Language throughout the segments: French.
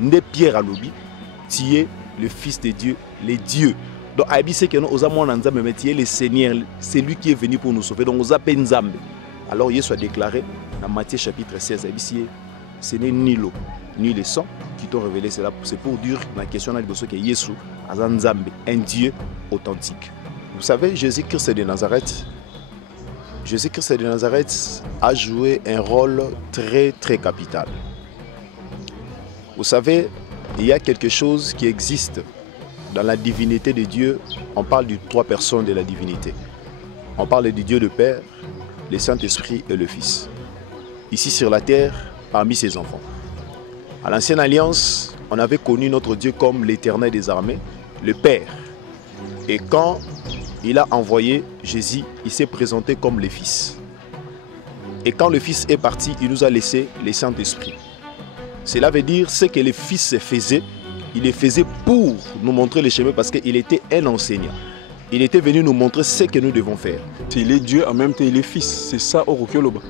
Nde Pierre alobi, tu es le Fils de Dieu, les dieux. Donc, Aïbi sait que nous, tu es le Seigneur, c'est lui qui est venu pour nous sauver. Donc, nous appelons Nzambe. Alors, il soit déclaré dans Matthieu chapitre 16, Aïbi, ce n'est ni l'eau, ni le sang qui t'ont révélé cela. C'est pour dire la question de que Jésus est un Dieu authentique. Vous savez, Jésus-Christ de Nazareth, Jésus-Christ de Nazareth a joué un rôle très très capital. Vous savez, il y a quelque chose qui existe dans la divinité de Dieu. On parle de trois personnes de la divinité. On parle du Dieu le Père, le Saint-Esprit et le Fils. Ici sur la terre, parmi ses enfants. À l'Ancienne Alliance, on avait connu notre Dieu comme l'Éternel des armées, le Père. Et quand il a envoyé Jésus, il s'est présenté comme le Fils. Et quand le Fils est parti, il nous a laissé le Saint-Esprit. Cela veut dire ce que le Fils faisait, il le faisait pour nous montrer le chemin parce qu'il était un enseignant. Il était venu nous montrer ce que nous devons faire. Il est Dieu, en même temps il est Fils. C'est ça, Orokoloba.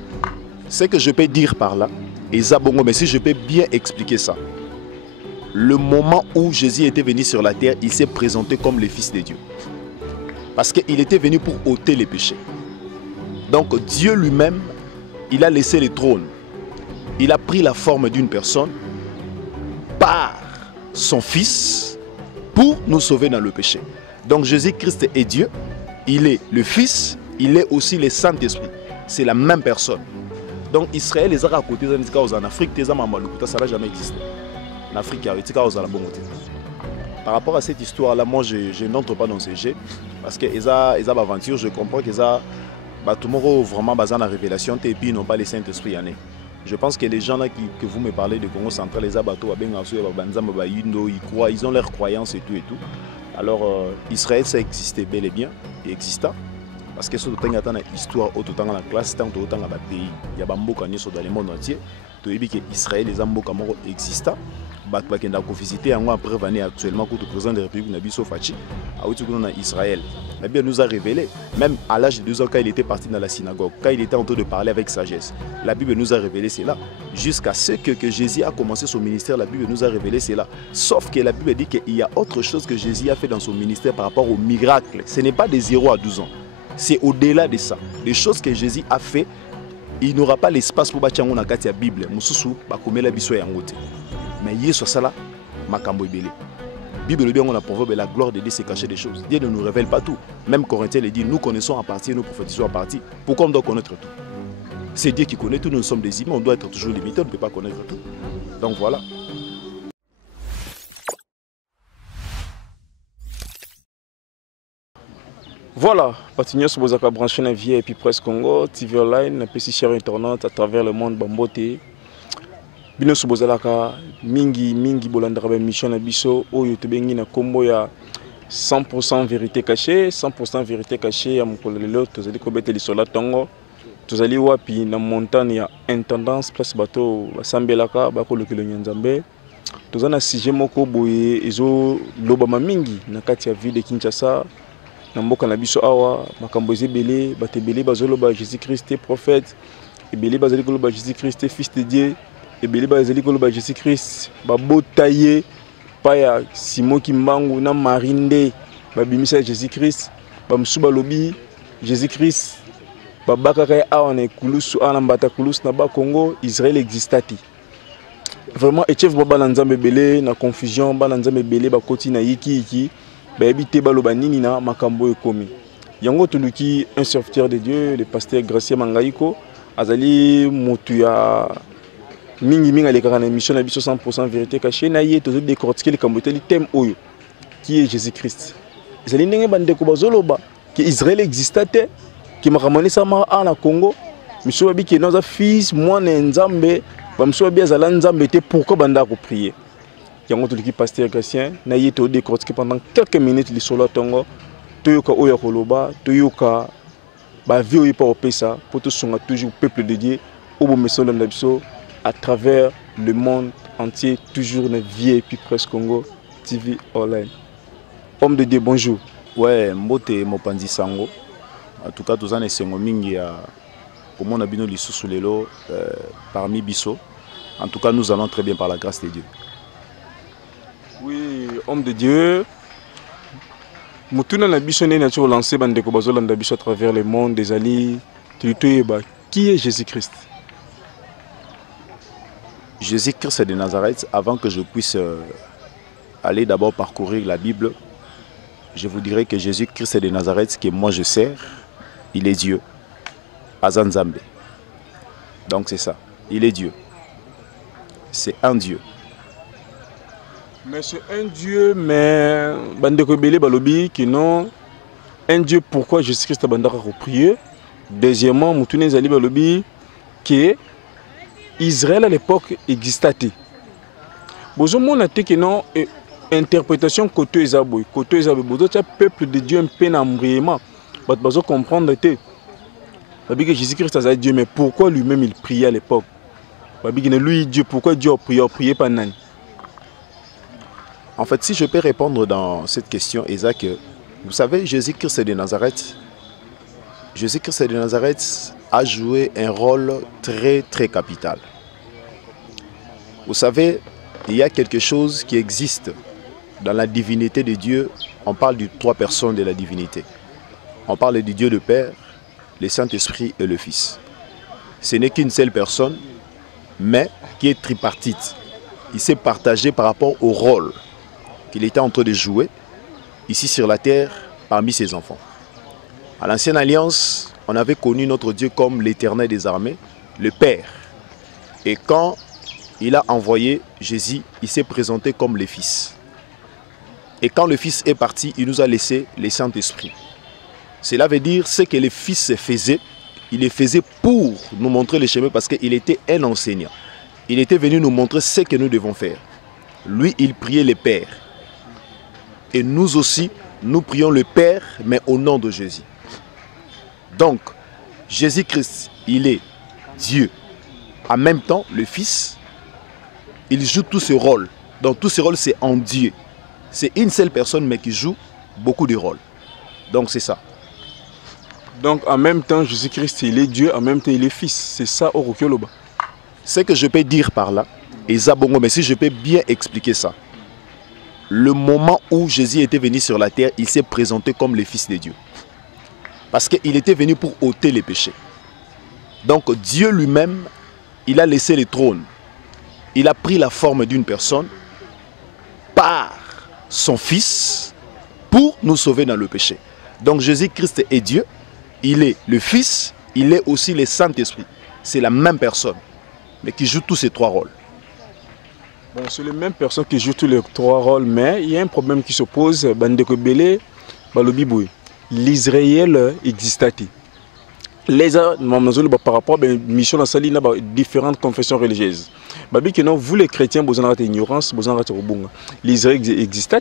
Ce que je peux dire par là, et Zabongo, mais si je peux bien expliquer ça, le moment où Jésus était venu sur la terre, il s'est présenté comme le Fils de Dieu. Parce qu'il était venu pour ôter les péchés. Donc Dieu lui-même, il a laissé le trône. Il a pris la forme d'une personne par son Fils pour nous sauver dans le péché. Donc Jésus-Christ est Dieu, il est le Fils, il est aussi le Saint-Esprit. C'est la même personne. Donc Israël les a à côté en Afrique, ça n'a jamais existé. En Afrique, il y a aux par rapport à cette histoire-là, moi je n'entre pas dans ce jeu parce que les aventure, je comprends que tout le monde vraiment basé la révélation et puis ils n'ont pas le Saint-Esprit. Je pense que les gens là que vous me parlez de Congo central, les abatos, ils croient, ils ont leurs croyances et tout et tout. Alors Israël ça existait bel et bien, il exista. Parce que ce temps il y a une histoire autant dans la classe, tant autant dans le pays, il y a beaucoup dans le monde entier. Tu as vu que Israël les ambos exista. Qui ont visité après venir actuellement pour le président de la République Nabiso Fachi à Israël. La Bible nous a révélé, même à l'âge de 2 ans, quand il était parti dans la synagogue, quand il était en train de parler avec sagesse, la Bible nous a révélé cela. Jusqu'à ce que Jésus a commencé son ministère, la Bible nous a révélé cela. Sauf que la Bible dit qu'il y a autre chose que Jésus a fait dans son ministère par rapport au miracle. Ce n'est pas des 0 à 12 ans. C'est au-delà de ça. Les choses que Jésus a fait, il n'aura pas l'espace pour bâtir la Bible. Mais Yesu sala makambo ibele. Bible bien on a proverbe la gloire de Dieu c'est cacher des choses. Dieu ne nous révèle pas tout. Même Corinthiens le dit, nous connaissons en partie, nous prophétisons en partie. Pourquoi on doit connaître tout? C'est Dieu qui connaît tout, nous sommes des humains, on doit être toujours limité, on ne peut pas connaître tout. Donc voilà. Voilà, Patignos Bozaka branché na vie et puis Presse Congo, TV Online, na PC chers internautes à travers le monde Bambote. Bino Sobozalaka mingi bolandaka ba mission na biso oyo tobengi na kombo ya 100% vérité cachée, 100% vérité cachée ya mokolo lelo tozali kobeta lisola tongo tozali wapi na montagne ya intendance place bato basambelaka bakolokelo nyanzambe tozana na sujet moko boye ezo lobama mingi na kati ya ville de Kinshasa na mboka na biso awa makambo ezebele batebele bazoloba Jésus-Christ prophète ebele bazali koloba Jésus-Christ fils de Dieu et Béliba Zeli Koloba Jésus-Christ, Babotaye, Paya, Simon Kimbangu, na Marinde, Babimisa Jésus-Christ, Bamsuba Lobi, Jésus-Christ, Babakare Awane Koulous, Anambata Koulous, Naba Congo, Israël existati. Vraiment, et chef Baba Lanzambe Belé, na confusion, Balanzambe Belé, Bakoti na Yiki, Babite Balobanini na Makambo et Komi. Yango Tuluki, un serviteur de Dieu, le pasteur Gracia Mangaïko, Azali Motuya. Mingi alekaka na émission na biso 100% vérité cachée na ye tozo décortiquer le kamboteli thème oyo qui est Jésus-Christ. Ezali ndenge bandeko bazoloba que Israël existait que makamoni sama na Congo miso babi que noza fils mwana nzambe bamso babi azala nzambe te pourquoi banda ko prier. Yango toliki pasteur Gatien na ye to décortiquer pendant quelques minutes li solo tongo toyoka oyo koloba toyoka ba vie oyo pa opesa pour tout songa toujours peuple de Dieu au bon meso na biso à travers le monde entier, toujours une vie et puis Presse Congo, TV Online. Homme de Dieu, bonjour. Ouais, Mbote Mopanzi Sango. En tout cas, tous les sengo mingi pour mon abino lissu sous les lots parmi Bisso. En tout cas, nous allons très bien par la grâce de Dieu. homme de Dieu. Mutuna na biso ne na cho lancer bande ko bazolanda biso à travers le monde des alliés. Qui est Jésus-Christ? Jésus-Christ de Nazareth, avant que je puisse aller d'abord parcourir la Bible, je vous dirais que Jésus-Christ de Nazareth, que moi je sers, il est Dieu. Azanzambe. Donc c'est ça. Il est Dieu. C'est un Dieu. Mais c'est un Dieu, mais Bandeko Bele Balobi qui non. Un Dieu, pourquoi Jésus-Christ a bandaka prier? Deuxièmement, Moutouné Zali Balobi qui Israël à l'époque existait. Bozo mona te que non interprétation côté Ezaboy, côté Ezaboy, bozo tia peuple de Dieu un peu n'ambriement. Bozo comprendre te. Babi que Jésus-Christ a Dieu, mais pourquoi lui-même il priait à l'époque? Babi que lui Dieu, pourquoi Dieu a prié pas nan? En fait, si je peux répondre dans cette question, Isaac, vous savez, Jésus-Christ de Nazareth, Jésus-Christ de Nazareth a joué un rôle très très capital. Vous savez, il y a quelque chose qui existe dans la divinité de Dieu. On parle de trois personnes de la divinité. On parle du Dieu le Père, le Saint-Esprit et le Fils. Ce n'est qu'une seule personne, mais qui est tripartite. Il s'est partagé par rapport au rôle qu'il était en train de jouer ici sur la terre parmi ses enfants. À l'Ancienne Alliance, on avait connu notre Dieu comme l'Éternel des armées, le Père. Et quand il a envoyé Jésus, il s'est présenté comme le Fils. Et quand le Fils est parti, il nous a laissé le Saint-Esprit. Cela veut dire ce que le Fils faisait, il le faisait pour nous montrer le chemin parce qu'il était un enseignant. Il était venu nous montrer ce que nous devons faire. Lui, il priait le Père. Et nous aussi, nous prions le Père, mais au nom de Jésus. Donc, Jésus-Christ, il est Dieu. En même temps, le Fils, il joue tous ses rôles. Donc, tous ces rôles, c'est en Dieu. C'est une seule personne, mais qui joue beaucoup de rôles. Donc, c'est ça. Donc, en même temps, Jésus-Christ, il est Dieu, en même temps, il est Fils. C'est ça, Orokioloba. Ce que je peux dire par là, et Zabongo, mais si je peux bien expliquer ça, le moment où Jésus était venu sur la terre, il s'est présenté comme le Fils de Dieu. Parce qu'il était venu pour ôter les péchés. Donc Dieu lui-même, il a laissé le trône. Il a pris la forme d'une personne par son Fils pour nous sauver dans le péché. Donc Jésus-Christ est Dieu, il est le Fils, il est aussi le Saint-Esprit. C'est la même personne, mais qui joue tous ces trois rôles. Bon, c'est les mêmes personnes qui jouent tous les trois rôles, mais il y a un problème qui se pose. Bandeko Bele, Balobiboui. L'Israël existait. Les par rapport à la mission dans différentes confessions religieuses. Vous les chrétiens, vous avez ignorance, vous avez l'Israël existait.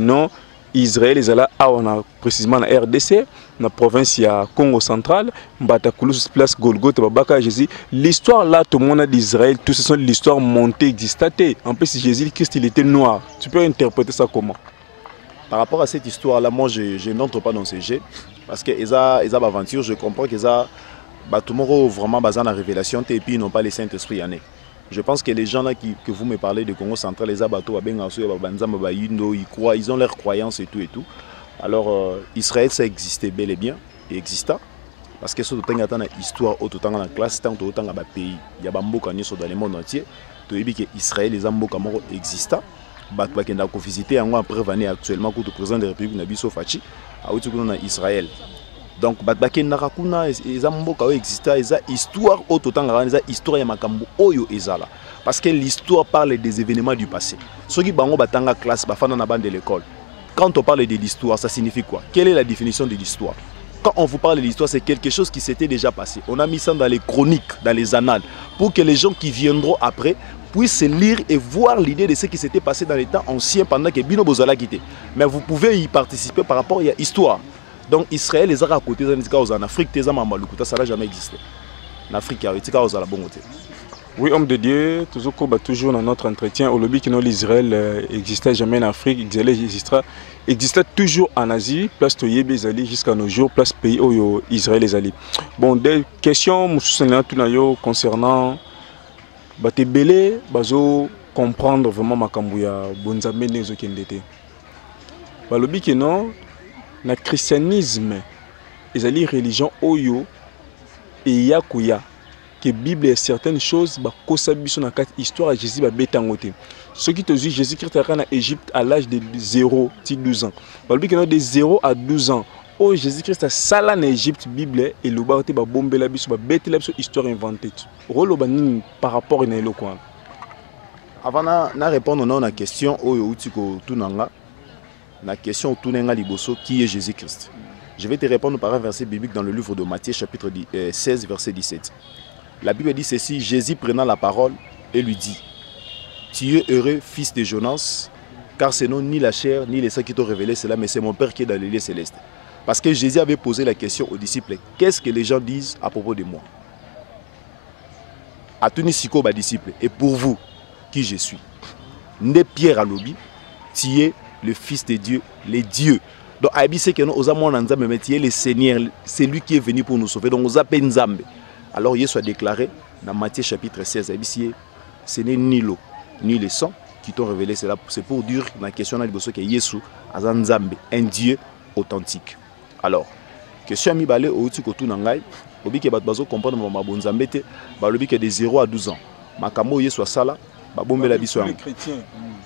Non, Israël est là, on a précisément la RDC, la province Congo central, place Golgotha, l'histoire là, tout le monde d'Israël, tout ce sont l'histoire montée existait. En plus, Jésus-Christ, il était noir. Tu peux interpréter ça comment? Par rapport à cette histoire-là, moi, je n'entre pas dans ces jets. Parce que les aventures, je comprends que tout le monde vraiment basé dans la révélation, et puis ils n'ont pas les Saint-Esprit. Je pense que les gens là que vous me parlez de Congo central, les abatos, ils croient, ils ont leurs croyances et tout et tout. Alors Israël, ça existait bel et bien, et exista. Parce que c'est une histoire autant dans la classe, tant autant dans le pays. Il y a beaucoup dans le monde entier. Tu dis que Israël, les Ambo Kamoro exista. Qui ont visité après actuellement pour le président de la République Nabiso Fachi à Israël. Donc qui ont existé, histoire autant histoire makambo oyo ezala parce que l'histoire parle des événements du passé. Ceux qui bango batanga classe bafana na bande de l'école. Quand on parle de l'histoire, ça signifie quoi? Quelle est la définition de l'histoire? Quand on vous parle de l'histoire, c'est quelque chose qui s'était déjà passé. On a mis ça dans les chroniques, dans les annales, pour que les gens qui viendront après puissent lire et voir l'idée de ce qui s'était passé dans les temps anciens pendant que Bino Bozala quitté. Mais vous pouvez y participer par rapport à l'histoire. Donc Israël, les Arabes côté en Afrique, ça n'a jamais existé. En Afrique, il y a des bon côté. Oui, homme de Dieu, toujours dans notre entretien, au lobby que l'Israël n'existait jamais en Afrique, existait toujours en Asie, place Toyebe Zali jusqu'à nos jours, place pays où Israël est allé. Bon, des questions concernant Batebele, Bazo comprendre vraiment makambo ya bonzambe nezo kendete. Balobi que non, na christianisme, ezali religion oyo et yakuya que Bible est certaines choses ba kosa biso na kat histoire de Jésus ba betangote. Ce qui te dit Jésus Christ a en Égypte à l'âge de 0 à 12 ans. Balobi que non de 0 à 12 ans. Oh Jésus Christ a sala en Égypte Bible et le ba te ba bombela biso ba betela biso histoire inventée. Rolo ba ni par rapport na elo quoi. Avant na répondre non la question oyo utiko tunanga. La question tunanga liboso qui est Jésus Christ. Je vais te répondre par un verset biblique dans le livre de Matthieu chapitre 16 verset 17. La Bible dit ceci, Jésus prenant la parole et lui dit, tu es heureux, fils de Jonas, car c'est non ni la chair ni les sangs qui t'ont révélé cela, mais c'est mon Père qui est dans les lieux célestes. Parce que Jésus avait posé la question aux disciples, qu'est-ce que les gens disent à propos de moi? À tous les disciples, et pour vous, qui je suis? Né Pierre à l'obi, tu es le Fils de Dieu, les dieux. Donc, Aïbi, c'est que nous avons le Seigneur, c'est lui qui est venu pour nous sauver. Donc, nous appelons Nzambe. Alors, il soit déclaré dans Matthieu chapitre 16, ce n'est ni l'eau, ni le sang qui t'ont révélé cela. C'est pour dire, dans la question que Yesu est Nzambe, un Dieu authentique. Alors, question mi balé au outil kotu nangai, obi ke batbazo comprendre ma bonzambe te, ba lobi ke de 0 à 12 ans. Makamo Yesu sala, ba bombe la biso. Les chrétiens,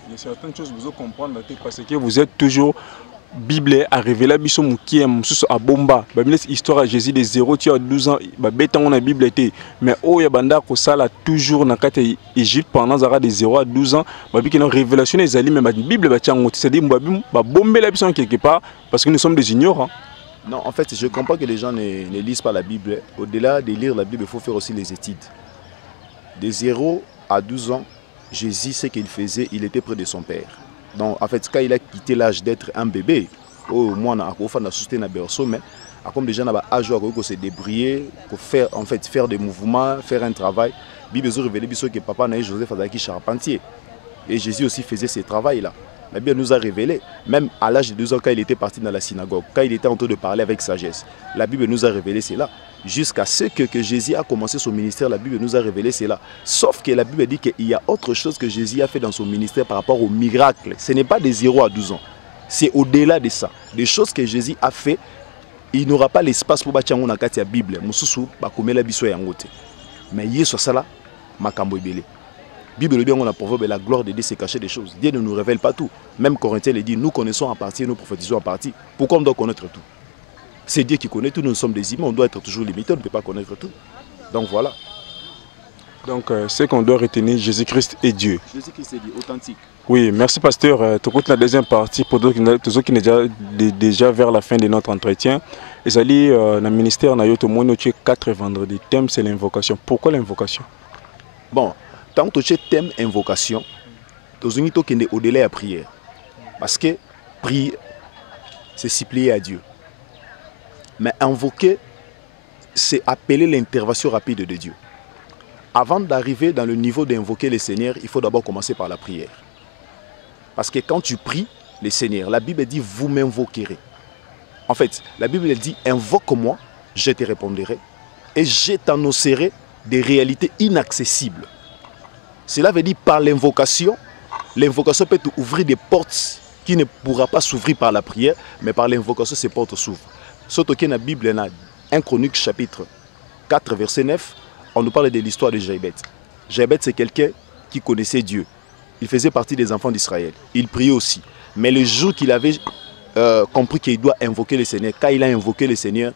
il y a certaines choses que vous comprendre parce que vous êtes toujours Bible a révélé biso mukie mususu a bomba ba mine histoire à Jésus de 0 à 12 ans ba betango na Bible était mais oh ya banda ko sala toujours na kati Égypte pendant zara de 0 à 12 ans ba biki na révélation ezali même la Bible ba tiango c'est-à-dire ba bombe la biso quelque part parce que nous sommes des ignorants. Non, en fait, je comprends que les gens ne lisent pas la Bible. Au-delà de lire la Bible, il faut faire aussi les études. De 0 à 12 ans, Jésus, ce qu'il faisait, il était près de son père. Donc, en fait, quand il a quitté l'âge d'être un bébé, au moins, on a soutenu un berceau, mais comme déjà, on a âge de se débrouiller, faire, en fait, faire des mouvements, faire un travail. La Bible a révélé que papa Naï Joseph Azaki charpentier. Et Jésus aussi faisait ce travail-là. La Bible nous a révélé, même à l'âge de 12 ans, quand il était parti dans la synagogue, quand il était en train de parler avec sagesse, la Bible nous a révélé cela. Jusqu'à ce que Jésus a commencé son ministère, la Bible nous a révélé cela. Sauf que la Bible dit qu'il y a autre chose que Jésus a fait dans son ministère par rapport au miracle. Ce n'est pas de 0 à 12 ans. C'est au-delà de ça. Des choses que Jésus a fait, il n'aura pas l'espace pour bâtir la Bible. Mais il y a ça, makambo ebele. Bible bien on a proverbe la gloire de Dieu c'est cacher des choses. Dieu ne nous révèle pas tout. Même Corinthiens le dit, nous connaissons en partie, nous prophétisons en partie. Pourquoi on doit connaître tout? C'est Dieu qui connaît tout, nous sommes des humains, on doit être toujours limité, on ne peut pas connaître tout. Donc voilà. Donc ce qu'on doit retenir, Jésus-Christ est Dieu. Jésus-Christ est Dieu, authentique. Oui, merci pasteur. Tu écoutes la deuxième partie pour ceux qui sont déjà vers la fin de notre entretien. Et allez dans le ministère, on a eu 4 vendredis. Le thème c'est l'invocation. Pourquoi l'invocation? Bon. Tant que tu thème invocation, tu as au-delà de la prière. Parce que prier, c'est supplier à Dieu. Mais invoquer, c'est appeler l'intervention rapide de Dieu. Avant d'arriver dans le niveau d'invoquer le Seigneur, il faut d'abord commencer par la prière. Parce que quand tu pries le Seigneur, la Bible dit vous m'invoquerez. En fait, la Bible dit invoque-moi, je te répondrai et je t'annoncerai des réalités inaccessibles. Cela veut dire par l'invocation, l'invocation peut ouvrir des portes qui ne pourra pas s'ouvrir par la prière, mais par l'invocation, ces portes s'ouvrent. Surtout que dans la Bible, dans 1 Chronique chapitre 4, verset 9, on nous parle de l'histoire de Jaïbet. Jaïbet, c'est quelqu'un qui connaissait Dieu. Il faisait partie des enfants d'Israël. Il priait aussi. Mais le jour qu'il avait compris qu'il doit invoquer le Seigneur, quand il a invoqué le Seigneur,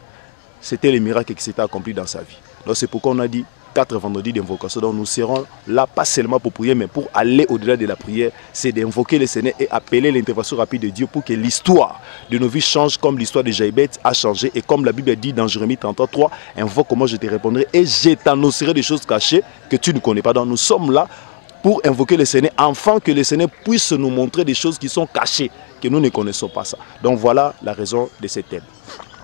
c'était le miracle qui s'était accompli dans sa vie. Donc c'est pourquoi on a dit 4 vendredis d'invocation. Donc nous serons là pas seulement pour prier, mais pour aller au-delà de la prière, c'est d'invoquer le Seigneur et appeler l'intervention rapide de Dieu pour que l'histoire de nos vies change comme l'histoire de Jaïbet a changé. Et comme la Bible dit dans Jérémie 33, invoque-moi, je te répondrai et je t'annoncerai des choses cachées que tu ne connais pas. Donc nous sommes là pour invoquer le Seigneur, afin que le Seigneur puisse nous montrer des choses qui sont cachées, que nous ne connaissons pas ça. Donc voilà la raison de ce thème.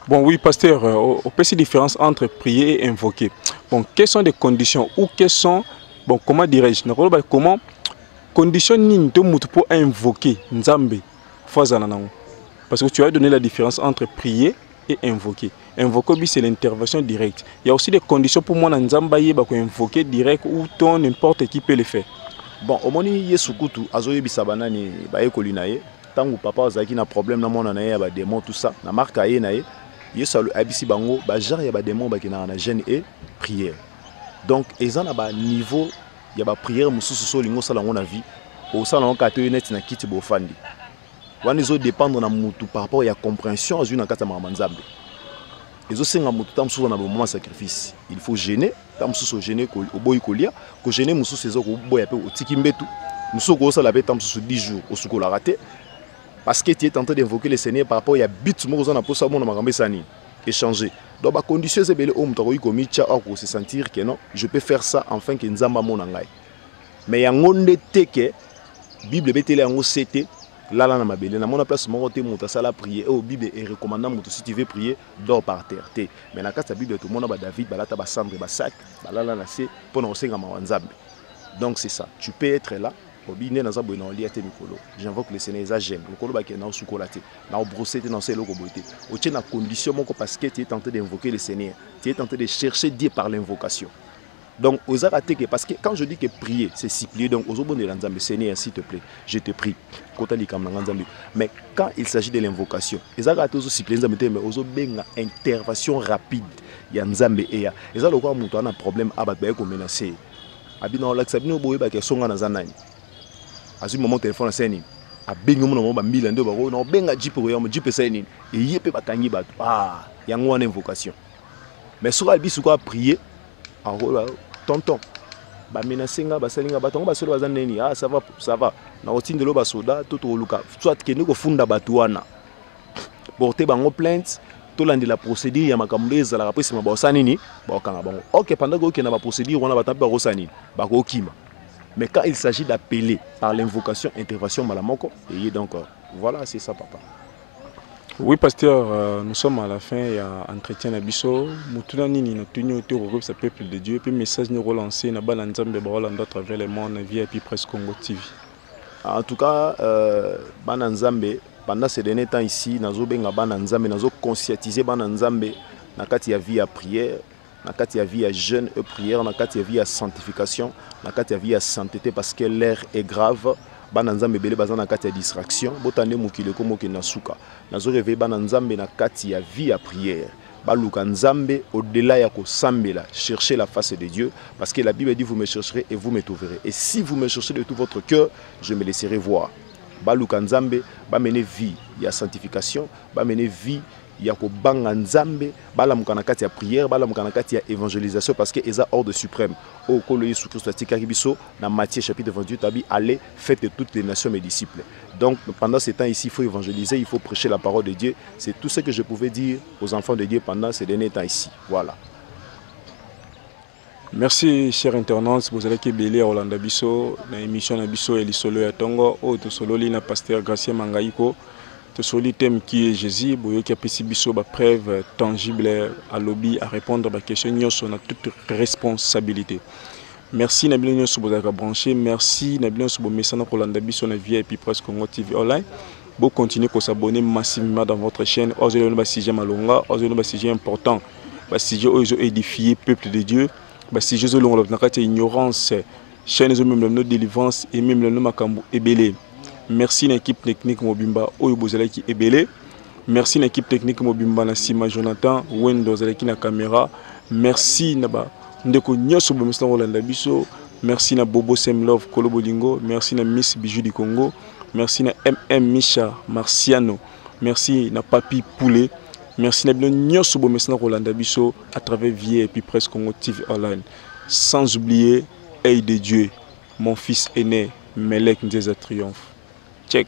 Bon oui, pasteur, on peut se différence entre prier et invoquer. Bon, quelles sont les conditions ou quelles sont, bon, comment dirais-je, comment conditions pour invoquer Nzambe parce que tu as donné la différence entre prier et invoquer. Invoquer, c'est l'intervention directe. Il y a aussi des conditions pour moi Nzambe pour invoquer direct ou ton n'importe qui peut le faire. Bon, au moni Yesu Kutu, azoye bisabana ni baye kolinaye. Tangu papa azaki na problème na mona na ye ba démon tout ça, na marka ye na ye. Yesu abisi bango ba genre ya ba démon ba kina na jeûne et prière. Donc ezana ba niveau ya ba prière mususu so lingo sala ngona vie. Au sala on kato net na kiti bo fandi. Wani zo dépendre na mutu par rapport ya compréhension azui na kata mama nzambe. Ezo senga mutu tam souvent na ba moment sacrifice. Il faut gêner, tam souvent gêner ko boy kolia, ko gêner mususu ezo ko boya pe otiki mbetu. Mususu ko sala pe tam souvent 10 jours au suko la raté. Parce que tu es tenté d'invoquer le Seigneur par rapport à bit mo kozana pour ça mon makambe sani échanger. Donc ba condition c'est belé o mutako ikomi cha ako se sentir que non, je peux faire ça enfin que nzamba mon ngai. Mais yango ndete que Bible betele yango c'était là na mabele na mona place moko te muta sala prier au Bible est recommandant mutu si tu veux prier dors par terre te. Mais na kata Bible tout monde ba David balata ba cendre ba sac balala na se pour na osenga mawanzambe. Donc c'est ça, tu peux être là. J'invoque le Seigneur, ça j'aime. Le colo qui est dans le sous-colaté, dans le brossé, dans le locomoté. Au tien la condition parce que tu es tenté d'invoquer le Seigneur, tu es tenté de chercher Dieu par l'invocation. Donc aux arrêtés parce que quand je dis que prier, c'est supplier. Donc aux obons de l'ensemble, Seigneur, s'il te plaît, je te prie. Mais quand il s'agit de l'invocation, les arrêtés aussi supplier, mais aux obons une intervention rapide. Il y a Nzambe et ya. Et ça le quoi mon un problème à battre comme menacé. Abino l'axabino boye ba ke songa na zanani. À ce moment, le téléphone est sonné. À Bengo, on a 1000 euros. On a benga Jeep pour y Jeep sonné. Et il peut pas gagner. Ah, il y a une invocation. Mais sur Albi, sur quoi prier, tonton. Bah menacinga, bah salinga, bah tonga, bah solo bazaneni. Ah, ça va. Na routine de l'oba soda, tout au luka. Soit que nous funda batuana. Porter bango plainte. Tout l'an de la procédure, il y a ma cambrese, la rapide, c'est ma bossanini. Bah quand bon. Ok, pendant que on a ma procédure, on a battu par Rosanini. Bah okima. Mais quand il s'agit d'appeler par l'invocation, intervention malamoko, et donc voilà, c'est ça, papa. Oui, pasteur, nous sommes à la fin, il y a entretien à Bisso. Nous nini na tenu autour du peuple de Dieu, puis message nous relancer, na ba nzambe ba Hollande à travers le monde, VIP Presse Congo TV. En tout cas, ba nzambe pendant ces derniers temps ici, nazo benga ba nzambe, nazo conscientiser ba nzambe na kati ya vie à prière. Nakati ya vie à jeûne et prière, nakati ya vie à sanctification, nakati ya vie à sainteté parce que l'air est grave. Bananzambe belé bazan nakati ya distraction, botane mukile ko moke nasuka. Nazo réveiller bananzambe nakati ya vie à prière. Baluka nzambe au-delà ya ko sambela, chercher la face de Dieu parce que la Bible dit vous me chercherez et vous me trouverez. Et si vous me cherchez de tout votre cœur, je me laisserai voir. Baluka nzambe ba mener vie, il y a sanctification, ba mener vie il y a banga nzambe bala mukanakati ya prière bala mukanakati ya évangélisation parce que eza ordre suprême au kolo Yesu Christ atika biso na Matthieu chapitre 28 tabi allez faites de toutes les nations mes disciples. Donc pendant ces temps ici il faut évangéliser, il faut prêcher la parole de Dieu. C'est tout ce que je pouvais dire aux enfants de Dieu pendant ces derniers temps ici. Voilà. Merci chers internautes, vous allez kebele à Hollande biso na émission na biso et lisolo ya tongo o to sololi na pasteur Gracien Mangaiko. Sur le thème qui est Jésus, qui a une preuve tangible à lobby à répondre à la question, on a toute responsabilité. Merci Nabilon sur vos branché, merci Nabilon sur vos messages pour l'Andabi sur la VIP Presse Congo TV online. Vous continuez à s'abonner massivement dans votre chaîne. Aujourd'hui, on va sujet malonga, aujourd'hui, on va sujet important, sujet édifié le peuple de Dieu, sujet où on a ignorance, chaîne où même notre délivrance et même le nom Makambu Ebele. Merci à l'équipe technique Mobimba Oyobozala qui est belé. Merci à l'équipe technique Mobimba Nassima Jonathan Windows avec la caméra. Merci Naba Ndeko Nyoso Bomistan Rolanda Biso. Merci à Bobo Semlov Kolobolingo. Merci à Miss Bijou du Congo. Merci à MM Micha Marciano. Merci à Papi Poulet. Merci à Nyoso Bomistan Rolanda Biso à travers Vie et puis Presse Congo TV online. Sans oublier Aide de Dieu, mon fils aîné Melek Ndeza Triomphe. Check.